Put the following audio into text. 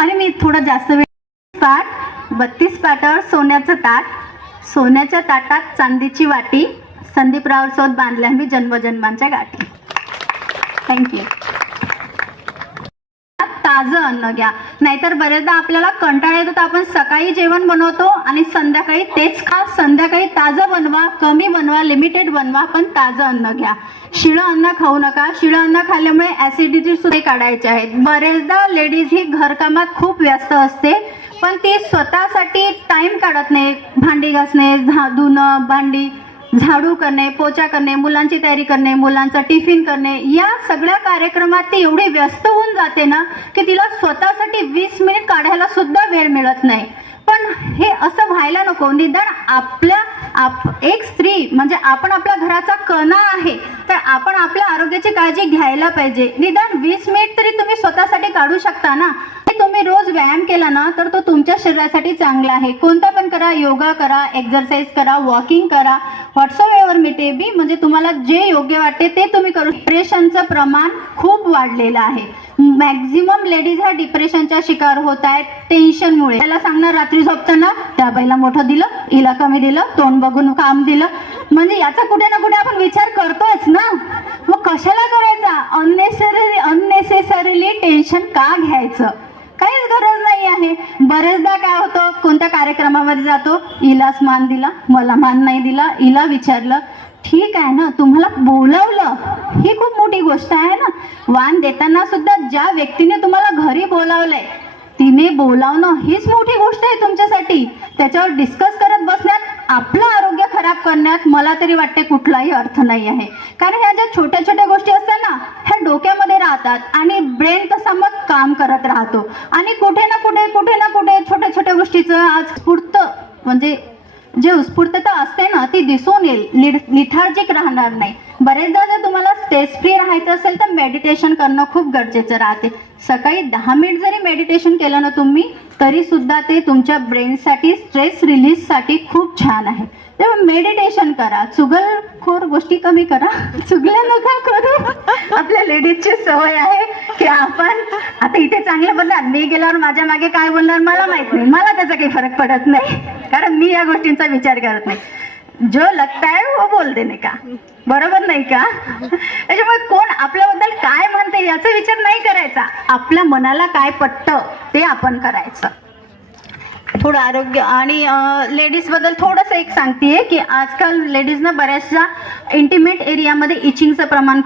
आणि मी थोडं जास्त वेळ पाठ 32 पाटावर सोन्याचं ताट, सोन्याच्या ताटात चांदीची वाटी, संदीपराव सोबत बांधल्या मी जन्मजन्मांच्या गाठी. थँक्यू. ताजं अन्न घ्या, नाहीतर बरेचदा आपल्याला कंटाळा येतो तर आपण सकाळी जेवण बनवतो आणि संध्याकाळी तेच खा. संध्याकाळी ताजं बनवा, कमी बनवा, लिमिटेड बनवा, पण ताजं अन्न घ्या. शिळं अन्न खाऊ नका. शिळं अन्न खाल्ल्यामुळे ऍसिडिटी सुद्धा काढायचे आहेत. बरेचदा लेडीज ही घरकामात खूप व्यस्त असते, पण ती स्वतःसाठी टाइम काढत नाही. भांडी घासणे, धुणं, भांडी, झाडू करणे, पोचा करणे, मुलांची तयारी करणे, मुलांचा टिफिन करणे, या सगळ्या कार्यक्रमात ती एवढी व्यस्त होऊन जाते ना की तिला स्वतःसाठी 20 मिनिट काढायला सुद्धा वेळ मिळत नाही. पण हे असं व्हायला नको. निदान एक स्त्री म्हणजे आपण आपल्या घराचा कणा आहे, तर आपण आपल्या आरोग्याची काळजी घ्यायला पाहिजे. निदान 20 मिनिट तरी तुम्ही स्वतःसाठी काढू शकता ना. तुम्ही रोज व्यायाम केला ना तर तो तुमच्या शरीरासाठी चांगला आहे. कोणता पण करा, योगा करा, एक्सरसाइज करा, वॉकिंग करा, व्हॉट्सअपवर मिटे बी, म्हणजे तुम्हाला जे योग्य वाटते ते तुम्ही करू. डिप्रेशनचं प्रमाण खूप वाढलेलं आहे. मॅक्झिमम लेडीज ह्या डिप्रेशनच्या शिकार होत आहेत टेन्शनमुळे. त्याला सांगणार रात्री झोपताना त्या बाईला मोठं दिलं, हिला कमी दिलं, तोंड बघून काम दिलं, म्हणजे याचा कुठे ना कुठे आपण विचार करतोच ना. मग कशाला करायचा? अननेसेसरीली टेन्शन का घ्यायचं? काहीच गरज नाही आहे. बरेचदा काय होतं, कोणत्या कार्यक्रमामध्ये जातो, हिलाच मान दिला, मला मान नाही दिला, हिला विचारलं. ठीक आहे ना, तुम्हाला बोलावलं ही खूप मोठी गोष्ट आहे ना. वाण देताना सुद्धा ज्या व्यक्तीने तुम्हाला घरी बोलावलंय तिने बोलावणं हीच मोठी गोष्ट आहे तुमच्यासाठी. त्याच्यावर डिस्कस करत बसण्यात, आपलं आरोग्य खराब करण्यात मला तरी वाटते कुठलाही अर्थ नाही आहे. कारण ह्या ज्या छोट्या छोट्या गोष्टी असतात ना, ह्या डोक्यामध्ये राहतात आणि ब्रेन तसा मग काम करत राहतो आणि कुठे ना कुठे छोट्या छोट्या गोष्टीचं आज स्फूर्त म्हणजे जे उत्स्फूर्तता असते ना ती दिसून येईल. लिथार्जिक राहणार नाही. बरेचदा जर तुम्हाला स्ट्रेस फ्री राहायचं असेल तर मेडिटेशन करणं खूप गरजेचं राहते. सकाळी 10 मिनिट जरी मेडिटेशन केलं ना तुम्ही तरी सुद्धा ते तुमच्या ब्रेनसाठी, स्ट्रेस रिलीजसाठी खूप छान आहे. तेव्हा मेडिटेशन करा. चुगलखोर गोष्टी कमी करा, चुगल्या नका करू. आपल्या लेडीजची सवय आहे की आपण आता इथे चांगलं बोलणार, मी गेल्यावर माझ्या मागे काय बोलणार मला माहित नाही, मला त्याचा काही फरक पडत नाही, कारण मी या गोष्टींचा विचार करत नाही. जो लगता है वो बोल देने का, बरोबर नाही का? त्याच्यामुळे कोण आपल्याबद्दल काय म्हणते याचा विचार नाही करायचा. आपल्या मनाला काय पटतं ते आपण करायचं. थोडं आरोग्य आणि लेडीज बद्दल थोडंसं एक सांगतेय की आजकाल लेडीजना बऱ्याचशा इंटिमेट एरियामध्ये इचिंगचं प्रमाण